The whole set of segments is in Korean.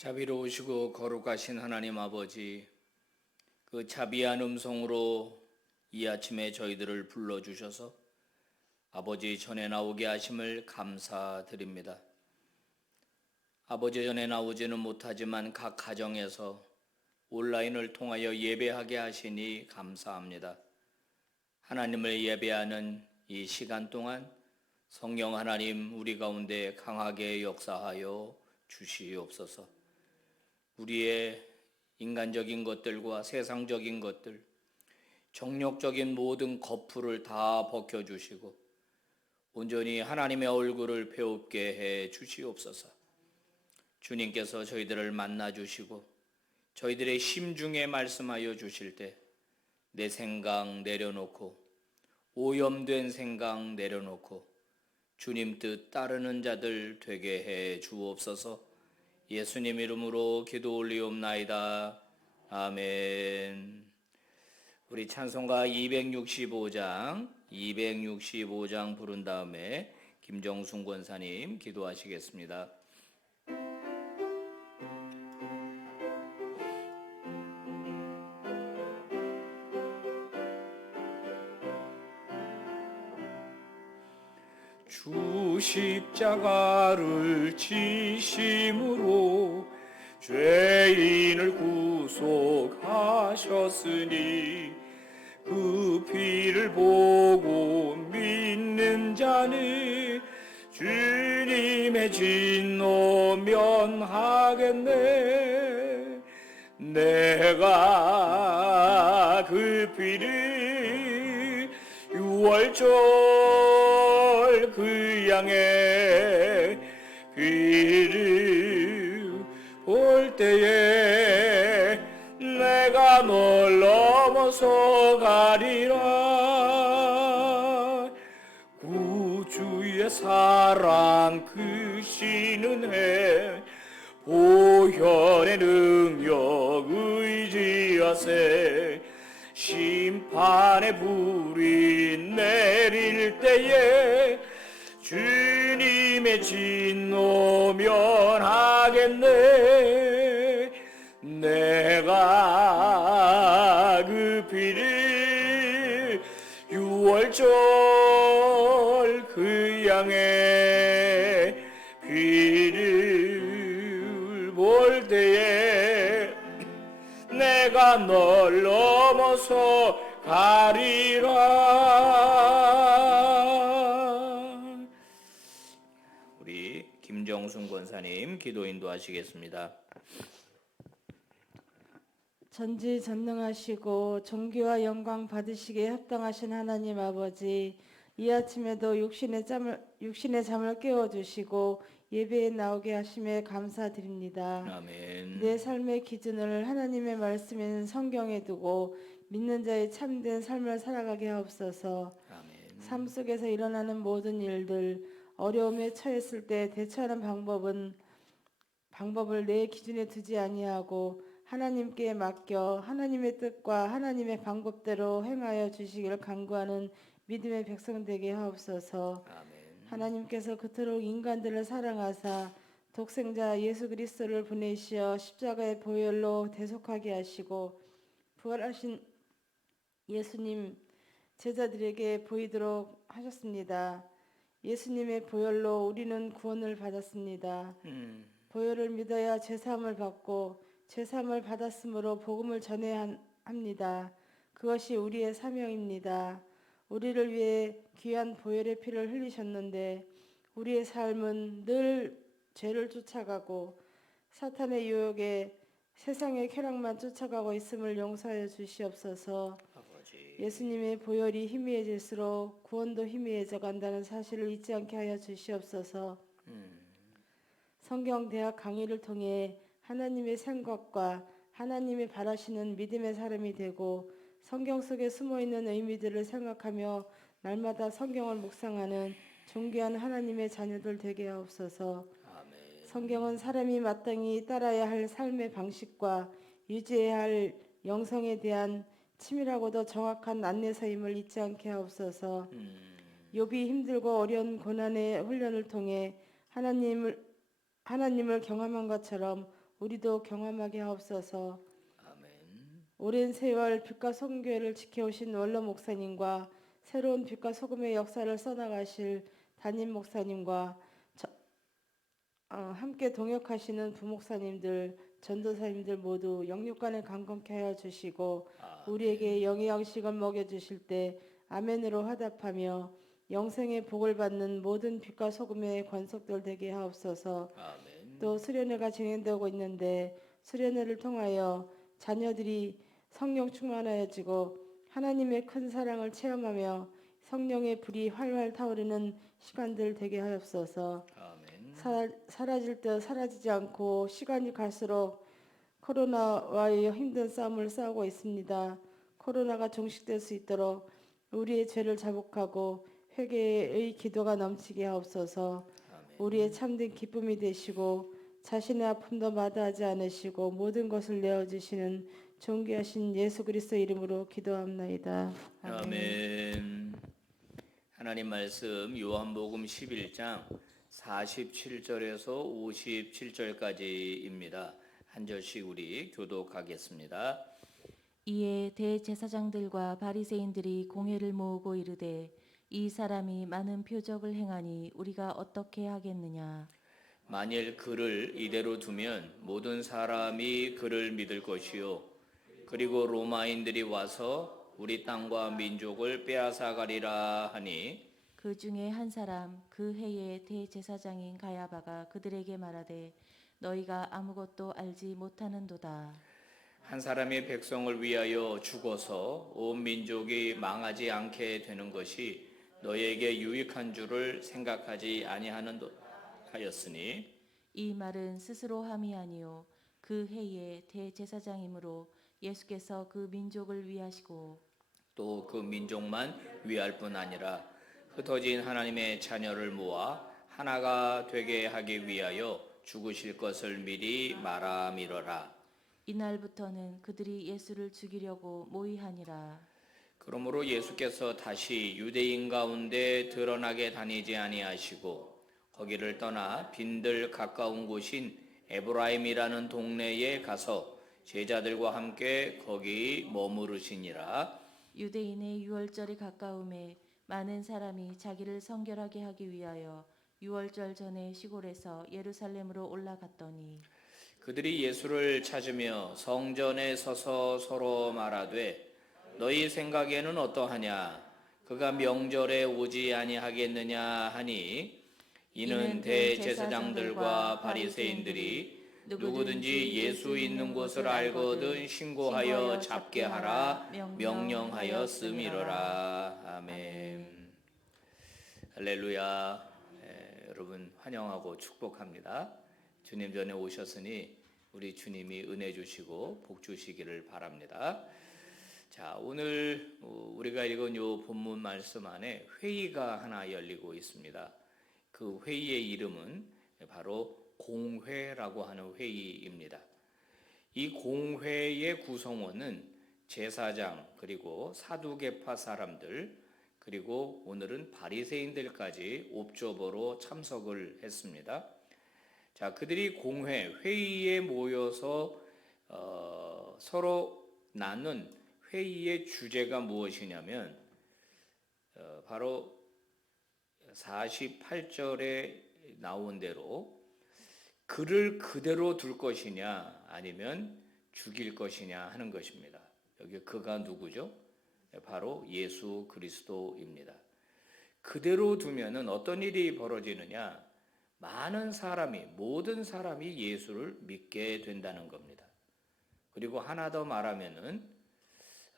자비로우시고 거룩하신 하나님 아버지, 그 자비한 음성으로 이 아침에 저희들을 불러주셔서 아버지 전에 나오게 하심을 감사드립니다. 아버지 전에 나오지는 못하지만 각 가정에서 온라인을 통하여 예배하게 하시니 감사합니다. 하나님을 예배하는 이 시간 동안 성령 하나님 우리 가운데 강하게 역사하여 주시옵소서. 우리의 인간적인 것들과 세상적인 것들, 정욕적인 모든 거풀을 다 벗겨주시고 온전히 하나님의 얼굴을 배웁게 해 주시옵소서. 주님께서 저희들을 만나주시고 저희들의 심중에 말씀하여 주실 때 내 생각 내려놓고 오염된 생각 내려놓고 주님 뜻 따르는 자들 되게 해 주옵소서. 예수님 이름으로 기도 올리옵나이다. 아멘. 우리 찬송가 265장 부른 다음에 김정순 권사님 기도하시겠습니다. 주 십자가를 지심으로 죄인을 구속하셨으니 그 피를 보고 믿는 자는 주님의 진노 면하겠네. 내가 그 피를 유월절 그 양의 피를 볼 때에 내가 널 넘어서 가리라. 구주의 사랑 크신 은혜 보혈의 능력 의지하세. 심판의 불이 내릴 때에 주님의 진노 면하겠네. 내가 그 피를 유월절 그 양의 피를 볼 때에 내가 널 넘어서 가리라. 우리 김정순 권사님 기도 인도하시겠습니다. 전지전능하시고 존귀와 영광 받으시기에 합당하신 하나님 아버지, 이 아침에도 육신의 잠을 깨워주시고 예배에 나오게 하심에 감사드립니다. 아멘. 내 삶의 기준을 하나님의 말씀인 성경에 두고 믿는 자의 참된 삶을 살아가게 하옵소서. 아멘. 삶 속에서 일어나는 모든 일들, 어려움에 처했을 때 대처하는 방법을 내 기준에 두지 아니하고 하나님께 맡겨 하나님의 뜻과 하나님의 방법대로 행하여 주시기를 간구하는 믿음의 백성 되게 하옵소서. 아멘. 하나님께서 그토록 인간들을 사랑하사 독생자 예수 그리스도를 보내시어 십자가의 보혈로 대속하게 하시고 부활하신 예수님 제자들에게 보이도록 하셨습니다. 예수님의 보혈로 우리는 구원을 받았습니다. 보혈을 믿어야 제사함을 받고 제사함을 받았으므로 복음을 전해야 합니다. 그것이 우리의 사명입니다. 우리를 위해 귀한 보혈의 피를 흘리셨는데 우리의 삶은 늘 죄를 쫓아가고 사탄의 유혹에 세상의 쾌락만 쫓아가고 있음을 용서하여 주시옵소서. 아버지. 예수님의 보혈이 희미해질수록 구원도 희미해져 간다는 사실을 잊지 않게 하여 주시옵소서. 성경 대학 강의를 통해 하나님의 생각과 하나님이 바라시는 믿음의 사람이 되고 성경 속에 숨어있는 의미들을 생각하며 날마다 성경을 묵상하는 존귀한 하나님의 자녀들 되게 하옵소서. 아멘. 성경은 사람이 마땅히 따라야 할 삶의 방식과 유지해야 할 영성에 대한 치밀하고도 정확한 안내서임을 잊지 않게 하옵소서. 욥이 힘들고 어려운 고난의 훈련을 통해 하나님을 경험한 것처럼 우리도 경험하게 하옵소서. 아멘. 오랜 세월 빛과 성교회를 지켜오신 원로 목사님과 새로운 빛과 소금의 역사를 써나가실 담임 목사님과 함께 동역하시는 부목사님들, 전도사님들 모두 영육간에 강건케 하여 주시고 우리에게 영의 양식을 먹여주실 때 아멘으로 화답하며 영생의 복을 받는 모든 빛과 소금의 권속들 되게 하옵소서. 아멘. 또 수련회가 진행되고 있는데 수련회를 통하여 자녀들이 성령 충만하여지고 하나님의 큰 사랑을 체험하며 성령의 불이 활활 타오르는 시간들 되게 하옵소서. 아멘. 사라질 듯 사라지지 않고 시간이 갈수록 코로나와의 힘든 싸움을 싸우고 있습니다. 코로나가 종식될 수 있도록 우리의 죄를 자복하고 회개의 기도가 넘치게 하옵소서. 아멘. 우리의 참된 기쁨이 되시고 자신의 아픔도 마다하지 않으시고 모든 것을 내어주시는 존귀하신 예수 그리스도 이름으로 기도합나이다. 아멘. 하나님 말씀 요한복음 11장 47절에서 57절까지입니다. 한 절씩 우리 교독하겠습니다. 이에 대제사장들과 바리새인들이 공회를 모으고 이르되 이 사람이 많은 표적을 행하니 우리가 어떻게 하겠느냐. 만일 그를 이대로 두면 모든 사람이 그를 믿을 것이요 그리고 로마인들이 와서 우리 땅과 민족을 빼앗아가리라 하니 그 중에 한 사람 그 해의 대제사장인 가야바가 그들에게 말하되 너희가 아무것도 알지 못하는도다. 한 사람이 백성을 위하여 죽어서 온 민족이 망하지 않게 되는 것이 너희에게 유익한 줄을 생각하지 아니하였으니 이 말은 스스로 함이 아니요 그 해의 대제사장이므로 예수께서 그 민족을 위하시고 또 그 민족만 위할 뿐 아니라 흩어진 하나님의 자녀를 모아 하나가 되게 하기 위하여 죽으실 것을 미리 말함이러라. 이날부터는 그들이 예수를 죽이려고 모의하니라. 그러므로 예수께서 다시 유대인 가운데 드러나게 다니지 아니하시고 거기를 떠나 빈들 가까운 곳인 에브라임이라는 동네에 가서 제자들과 함께 거기 머무르시니라. 유대인의 유월절이 가까움에 많은 사람이 자기를 성결하게 하기 위하여 유월절 전에 시골에서 예루살렘으로 올라갔더니 그들이 예수를 찾으며 성전에 서서 서로 말하되 너희 생각에는 어떠하냐 그가 명절에 오지 아니하겠느냐 하니 이는 대제사장들과 바리새인들이 누구든지 예수 있는 곳을 알거든 신고하여 잡게 하라 명령하였음이로라. 아멘. 할렐루야. 여러분 환영하고 축복합니다. 주님 전에 오셨으니 우리 주님이 은혜 주시고 복 주시기를 바랍니다. 자, 오늘 우리가 읽은 요 본문 말씀 안에 회의가 하나 열리고 있습니다. 그 회의의 이름은 바로 공회라고 하는 회의입니다. 이 공회의 구성원은 제사장 그리고 사두개파 사람들 그리고 오늘은 바리새인들까지 옵저버로 참석을 했습니다. 자, 그들이 공회 회의에 모여서 서로 나눈 회의의 주제가 무엇이냐면 바로 48절에 나온 대로 그를 그대로 둘 것이냐 아니면 죽일 것이냐 하는 것입니다. 여기 그가 누구죠? 바로 예수 그리스도입니다. 그대로 두면은 어떤 일이 벌어지느냐? 많은 사람이 모든 사람이 예수를 믿게 된다는 겁니다. 그리고 하나 더 말하면은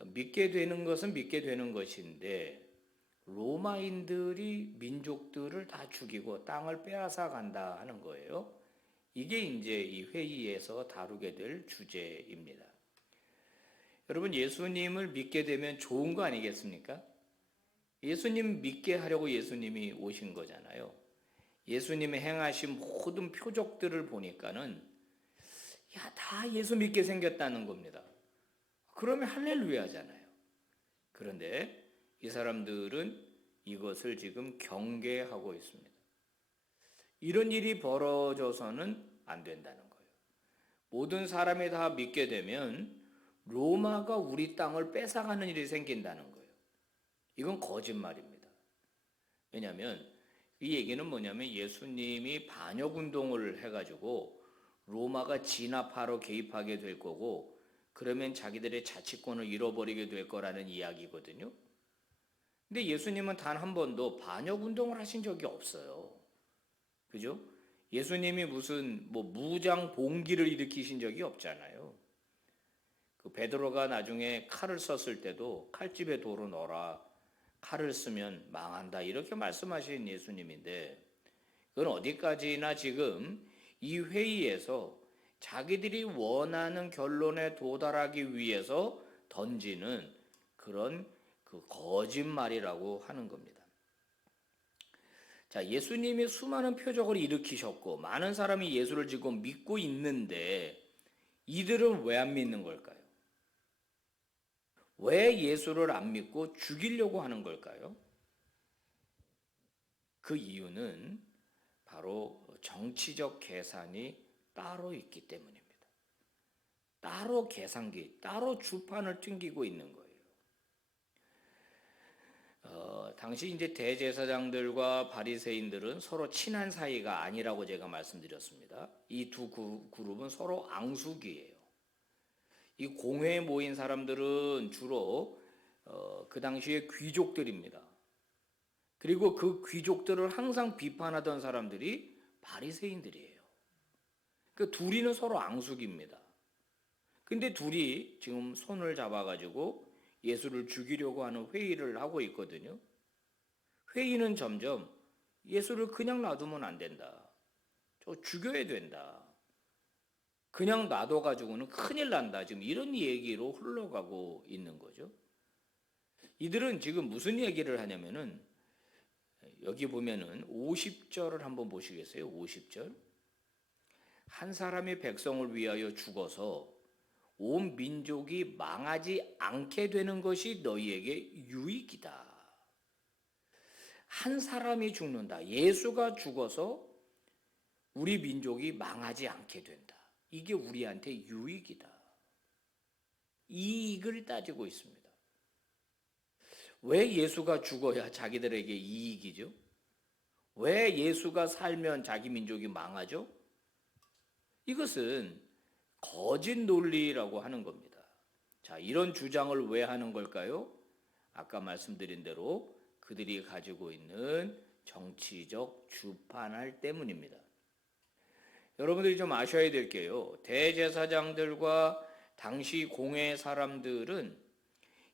믿게 되는 것은 믿게 되는 것인데 로마인들이 민족들을 다 죽이고 땅을 빼앗아 간다 하는 거예요. 이게 이제 이 회의에서 다루게 될 주제입니다. 여러분 예수님을 믿게 되면 좋은 거 아니겠습니까? 예수님 믿게 하려고 예수님이 오신 거잖아요. 예수님의 행하신 모든 표적들을 보니까는 다 예수 믿게 생겼다는 겁니다. 그러면 할렐루야잖아요. 그런데 이 사람들은 이것을 지금 경계하고 있습니다. 이런 일이 벌어져서는 안 된다는 거예요. 모든 사람이 다 믿게 되면 로마가 우리 땅을 뺏어가는 일이 생긴다는 거예요. 이건 거짓말입니다. 왜냐하면 이 얘기는 뭐냐면 예수님이 반역운동을 해가지고 로마가 진압하러 개입하게 될 거고 그러면 자기들의 자치권을 잃어버리게 될 거라는 이야기거든요. 근데 예수님은 단 한 번도 반역운동을 하신 적이 없어요. 그죠? 예수님이 무슨 무장 봉기를 일으키신 적이 없잖아요. 그 베드로가 나중에 칼을 썼을 때도 칼집에 돌을 넣어라. 칼을 쓰면 망한다. 이렇게 말씀하신 예수님인데 그건 어디까지나 지금 이 회의에서 자기들이 원하는 결론에 도달하기 위해서 던지는 그런 그 거짓말이라고 하는 겁니다. 자, 예수님이 수많은 표적을 일으키셨고 많은 사람이 예수를 지금 믿고 있는데 이들은 왜 안 믿는 걸까요? 왜 예수를 안 믿고 죽이려고 하는 걸까요? 그 이유는 바로 정치적 계산이 따로 있기 때문입니다. 따로 계산기, 따로 주판을 튕기고 있는 거예요. 당시 이제 대제사장들과 바리새인들은 서로 친한 사이가 아니라고 제가 말씀드렸습니다. 이 두 그룹은 서로 앙숙이에요. 이 공회에 모인 사람들은 주로 그 당시에 귀족들입니다. 그리고 그 귀족들을 항상 비판하던 사람들이 바리새인들이에요. 그 둘이는 서로 앙숙입니다. 근데 둘이 지금 손을 잡아가지고 예수를 죽이려고 하는 회의를 하고 있거든요. 회의는 점점 예수를 그냥 놔두면 안 된다. 저 죽여야 된다. 그냥 놔둬가지고는 큰일 난다. 지금 이런 얘기로 흘러가고 있는 거죠. 이들은 지금 무슨 얘기를 하냐면은 여기 보면은 50절을 한번 보시겠어요? 50절. 한 사람이 백성을 위하여 죽어서 온 민족이 망하지 않게 되는 것이 너희에게 유익이다. 한 사람이 죽는다. 예수가 죽어서 우리 민족이 망하지 않게 된다. 이게 우리한테 유익이다. 이익을 따지고 있습니다. 왜 예수가 죽어야 자기들에게 이익이죠? 왜 예수가 살면 자기 민족이 망하죠? 이것은 거짓 논리라고 하는 겁니다. 자, 이런 주장을 왜 하는 걸까요? 아까 말씀드린 대로 그들이 가지고 있는 정치적 주판할 때문입니다. 여러분들이 좀 아셔야 될 게요. 대제사장들과 당시 공회 사람들은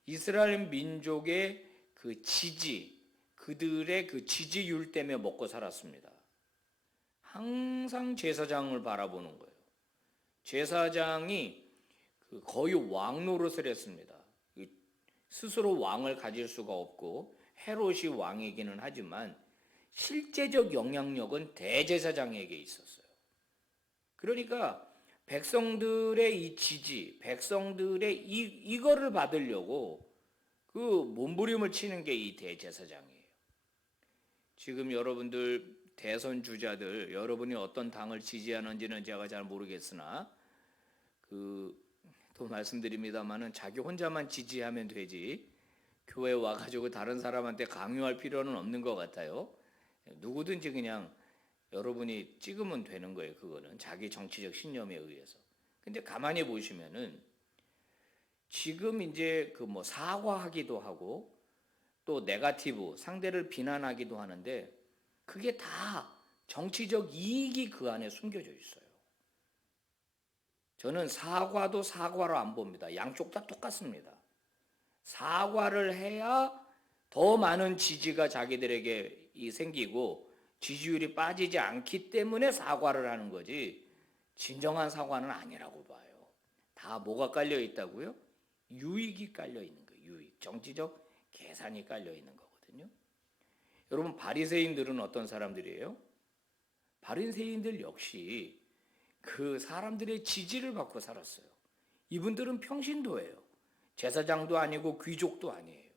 이스라엘 민족의 그 지지, 그들의 그 지지율 때문에 먹고 살았습니다. 항상 제사장을 바라보는 거예요. 제사장이 거의 왕 노릇을 했습니다. 스스로 왕을 가질 수가 없고 헤롯이 왕이기는 하지만 실제적 영향력은 대제사장에게 있었어요. 그러니까 백성들의 이 지지, 백성들의 이거를 받으려고 그 몸부림을 치는 게 이 대제사장이에요. 지금 여러분들 대선 주자들, 여러분이 어떤 당을 지지하는지는 제가 잘 모르겠으나 또 말씀드립니다만은 자기 혼자만 지지하면 되지 교회 와가지고 다른 사람한테 강요할 필요는 없는 것 같아요. 누구든지 그냥 여러분이 찍으면 되는 거예요. 그거는 자기 정치적 신념에 의해서. 근데 가만히 보시면은 지금 이제 사과하기도 하고 또 네거티브 상대를 비난하기도 하는데 그게 다 정치적 이익이 그 안에 숨겨져 있어요. 저는 사과도 사과로 안 봅니다. 양쪽 다 똑같습니다. 사과를 해야 더 많은 지지가 자기들에게 생기고 지지율이 빠지지 않기 때문에 사과를 하는 거지 진정한 사과는 아니라고 봐요. 다 뭐가 깔려 있다고요? 유익이 깔려 있는 거예요. 유익. 정치적 계산이 깔려 있는 거거든요. 여러분 바리새인들은 어떤 사람들이에요? 바리새인들 역시 그 사람들의 지지를 받고 살았어요. 이분들은 평신도예요. 제사장도 아니고 귀족도 아니에요.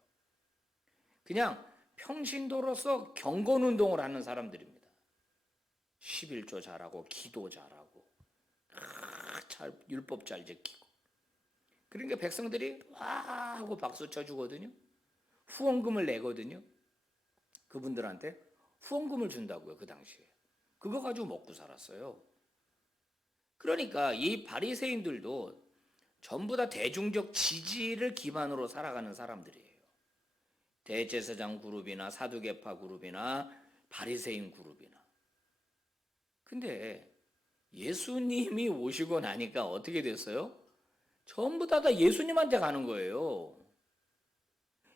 그냥 평신도로서 경건운동을 하는 사람들입니다. 11조 잘하고 기도 잘하고 율법 잘 지키고. 그러니까 백성들이 와 하고 박수 쳐주거든요. 후원금을 내거든요. 그분들한테 후원금을 준다고요. 그 당시에. 그거 가지고 먹고 살았어요. 그러니까 이 바리새인들도 전부 다 대중적 지지를 기반으로 살아가는 사람들이에요. 대제사장 그룹이나 사두개파 그룹이나 바리새인 그룹이나. 근데 예수님이 오시고 나니까 어떻게 됐어요? 전부 다 예수님한테 가는 거예요.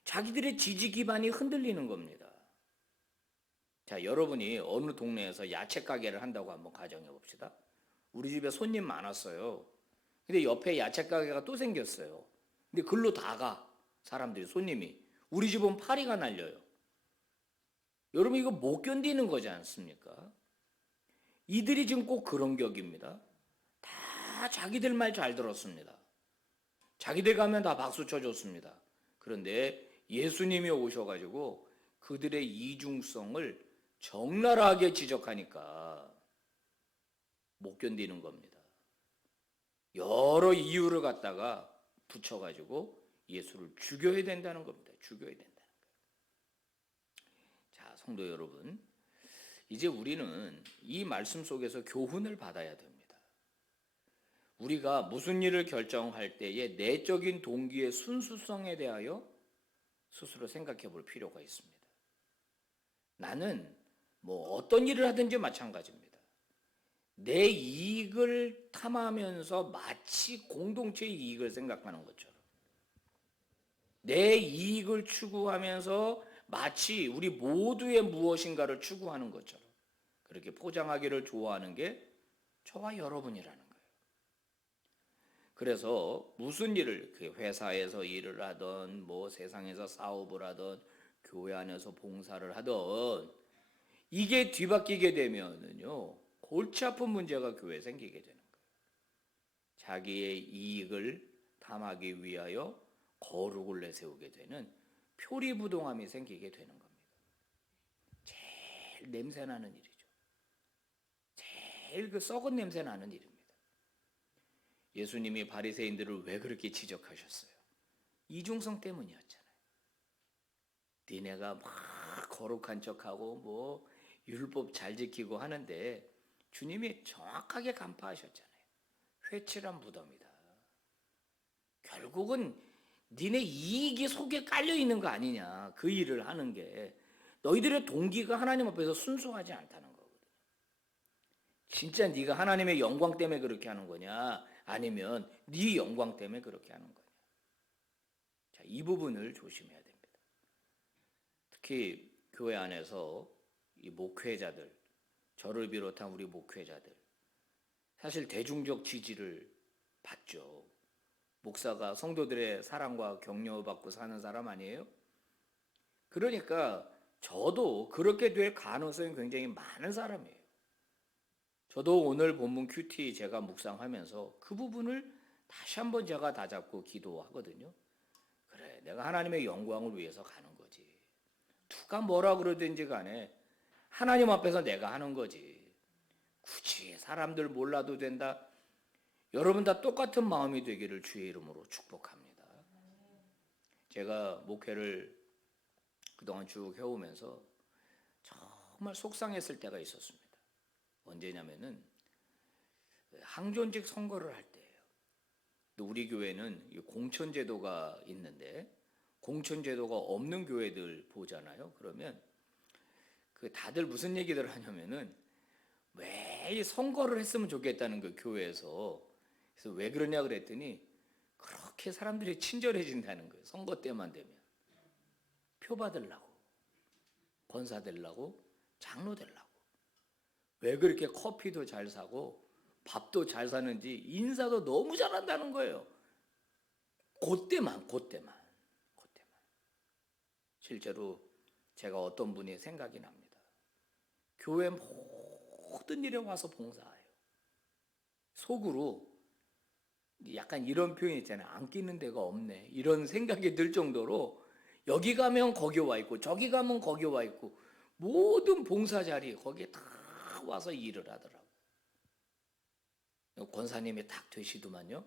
자기들의 지지 기반이 흔들리는 겁니다. 자, 여러분이 어느 동네에서 야채 가게를 한다고 한번 가정해 봅시다. 우리 집에 손님 많았어요. 근데 옆에 야채 가게가 또 생겼어요. 근데 글로 다 가. 사람들이, 손님이. 우리 집은 파리가 날려요. 여러분, 이거 못 견디는 거지 않습니까? 이들이 지금 꼭 그런 격입니다. 다 자기들 말 잘 들었습니다. 자기들 가면 다 박수 쳐줬습니다. 그런데 예수님이 오셔가지고 그들의 이중성을 적나라하게 지적하니까 못 견디는 겁니다. 여러 이유를 갖다가 붙여가지고 예수를 죽여야 된다는 겁니다. 죽여야 된다는 거예요. 자, 성도 여러분, 이제 우리는 이 말씀 속에서 교훈을 받아야 됩니다. 우리가 무슨 일을 결정할 때의 내적인 동기의 순수성에 대하여 스스로 생각해 볼 필요가 있습니다. 나는 어떤 일을 하든지 마찬가지입니다. 내 이익을 탐하면서 마치 공동체의 이익을 생각하는 것처럼, 내 이익을 추구하면서 마치 우리 모두의 무엇인가를 추구하는 것처럼 그렇게 포장하기를 좋아하는 게 저와 여러분이라는 거예요. 그래서 무슨 일을, 회사에서 일을 하든 세상에서 사업을 하든 교회 안에서 봉사를 하든 이게 뒤바뀌게 되면은요, 골치 아픈 문제가 교회에 생기게 되는 거예요. 자기의 이익을 탐하기 위하여 거룩을 내세우게 되는 표리부동함이 생기게 되는 겁니다. 제일 냄새나는 일이죠. 제일 그 썩은 냄새 나는 일입니다. 예수님이 바리새인들을 왜 그렇게 지적하셨어요? 이중성 때문이었잖아요. 니네가 막 거룩한 척하고 율법 잘 지키고 하는데 주님이 정확하게 간파하셨잖아요. 회칠한 무덤이다. 결국은 니네 이익이 속에 깔려 있는 거 아니냐. 그 일을 하는 게 너희들의 동기가 하나님 앞에서 순수하지 않다는 거거든요. 진짜 네가 하나님의 영광 때문에 그렇게 하는 거냐, 아니면 네 영광 때문에 그렇게 하는 거냐. 자, 이 부분을 조심해야 됩니다. 특히 교회 안에서 이 목회자들, 저를 비롯한 우리 목회자들, 사실 대중적 지지를 받죠. 목사가 성도들의 사랑과 격려받고 사는 사람 아니에요? 그러니까 저도 그렇게 될 가능성이 굉장히 많은 사람이에요. 저도 오늘 본문 큐티 제가 묵상하면서 그 부분을 다시 한번 제가 다잡고 기도하거든요. 그래, 내가 하나님의 영광을 위해서 가는 거지. 누가 뭐라 그러든지 간에 하나님 앞에서 내가 하는 거지. 굳이 사람들 몰라도 된다. 여러분 다 똑같은 마음이 되기를 주의 이름으로 축복합니다. 제가 목회를 그동안 쭉 해오면서 정말 속상했을 때가 있었습니다. 언제냐면은 항존직 선거를 할 때예요. 우리 교회는 공천제도가 있는데 공천제도가 없는 교회들 보잖아요. 그러면 다들 무슨 얘기들 하냐면은 매일 선거를 했으면 좋겠다는 거, 교회에서. 그래서 왜 그러냐 그랬더니 그렇게 사람들이 친절해진다는 거예요. 선거 때만 되면. 표 받으려고, 권사 되려고, 장로 되려고. 왜 그렇게 커피도 잘 사고 밥도 잘 사는지 인사도 너무 잘한다는 거예요. 그때만. 실제로 제가 어떤 분이 생각이 납니다. 교회 모든 일에 와서 봉사해요. 속으로 약간 이런 표현 있잖아요. 안 끼는 데가 없네. 이런 생각이 들 정도로 여기 가면 거기 와 있고 저기 가면 거기 와 있고 모든 봉사 자리 거기에 다 와서 일을 하더라고요. 권사님이 딱 되시더만요.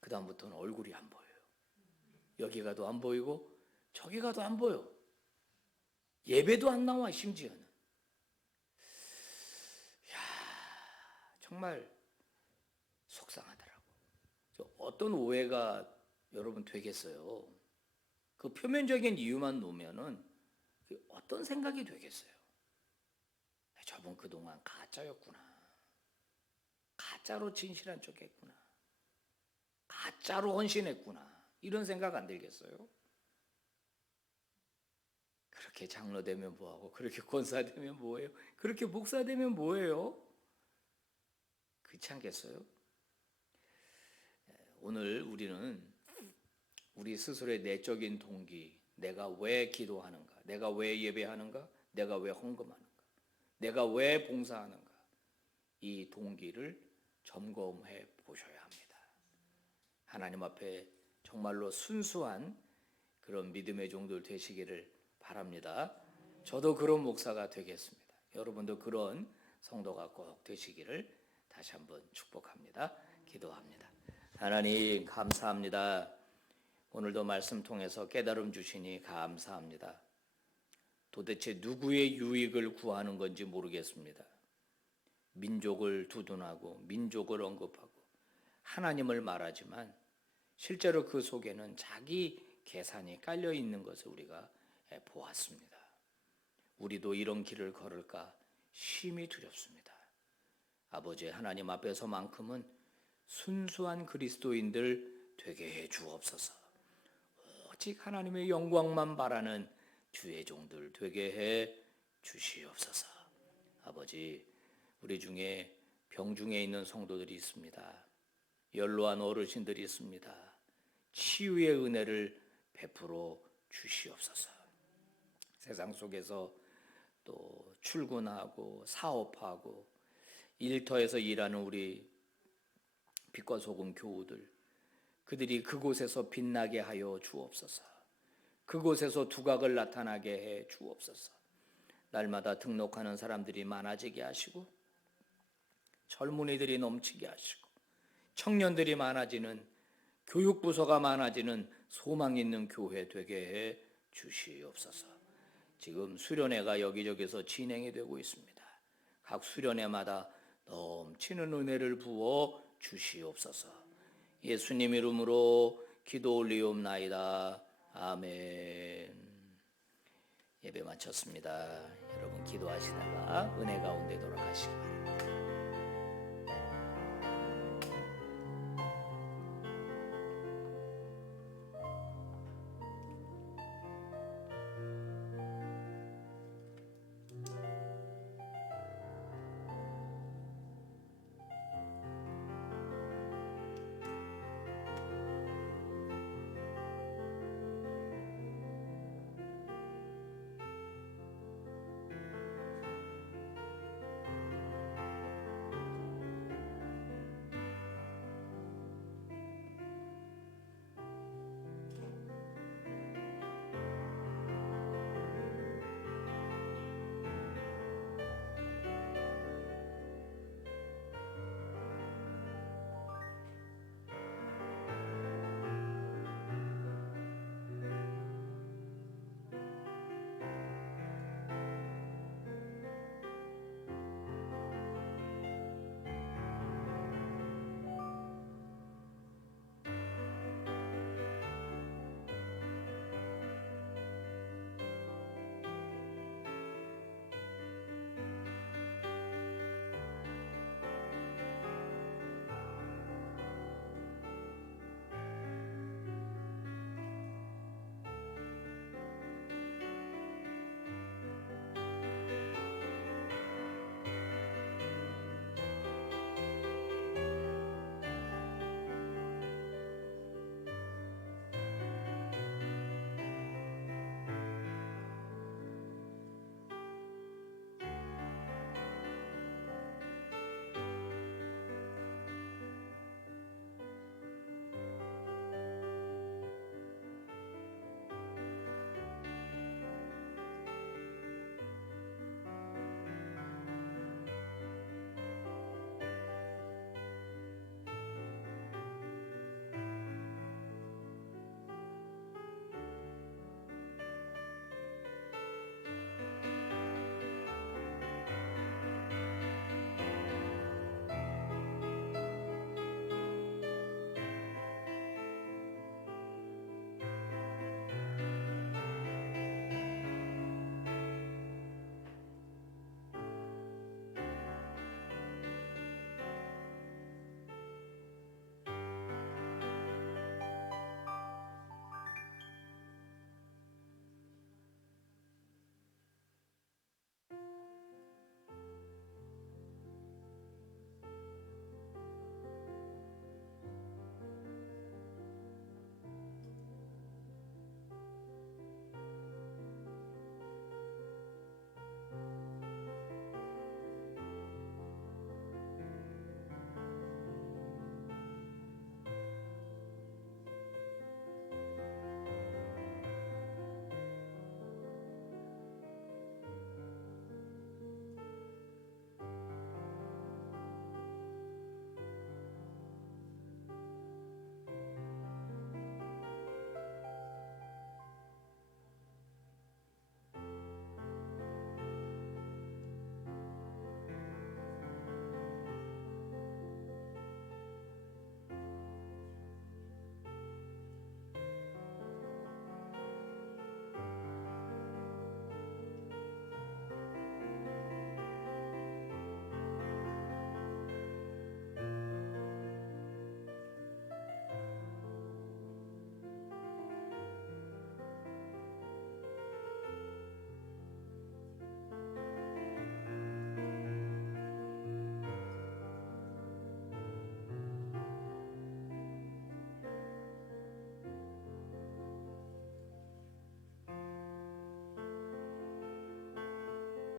그 다음부터는 얼굴이 안 보여요. 여기 가도 안 보이고 저기 가도 안 보여. 예배도 안 나와 심지어는. 정말 속상하더라고. 어떤 오해가 여러분 되겠어요? 그 표면적인 이유만 놓으면은 어떤 생각이 되겠어요? 저분 그동안 가짜였구나. 가짜로 진실한 척 했구나. 가짜로 헌신했구나. 이런 생각 안 들겠어요? 그렇게 장로 되면 뭐하고, 그렇게 권사 되면 뭐예요? 그렇게 목사 되면 뭐예요? 그렇지 않겠어요? 오늘 우리는 우리 스스로의 내적인 동기, 내가 왜 기도하는가, 내가 왜 예배하는가, 내가 왜 헌금하는가, 내가 왜 봉사하는가, 이 동기를 점검해 보셔야 합니다. 하나님 앞에 정말로 순수한 그런 믿음의 종들 되시기를 바랍니다. 저도 그런 목사가 되겠습니다. 여러분도 그런 성도가 꼭 되시기를 다시 한번 축복합니다. 기도합니다. 하나님 감사합니다. 오늘도 말씀 통해서 깨달음 주시니 감사합니다. 도대체 누구의 유익을 구하는 건지 모르겠습니다. 민족을 두둔하고 민족을 언급하고 하나님을 말하지만 실제로 그 속에는 자기 계산이 깔려 있는 것을 우리가 보았습니다. 우리도 이런 길을 걸을까 심히 두렵습니다. 아버지 하나님 앞에서만큼은 순수한 그리스도인들 되게 해 주옵소서. 오직 하나님의 영광만 바라는 주의 종들 되게 해 주시옵소서. 아버지 우리 중에 병중에 있는 성도들이 있습니다. 연로한 어르신들이 있습니다. 치유의 은혜를 베풀어 주시옵소서. 세상 속에서 또 출근하고 사업하고 일터에서 일하는 우리 빛과 소금 교우들, 그들이 그곳에서 빛나게 하여 주옵소서. 그곳에서 두각을 나타나게 해 주옵소서. 날마다 등록하는 사람들이 많아지게 하시고 젊은이들이 넘치게 하시고 청년들이 많아지는, 교육부서가 많아지는 소망 있는 교회 되게 해 주시옵소서. 지금 수련회가 여기저기서 진행이 되고 있습니다. 각 수련회마다 넘치는 은혜를 부어 주시옵소서. 예수님 이름으로 기도 올리옵나이다. 아멘. 예배 마쳤습니다. 여러분 기도하시다가 은혜 가운데 돌아가시기 바랍니다.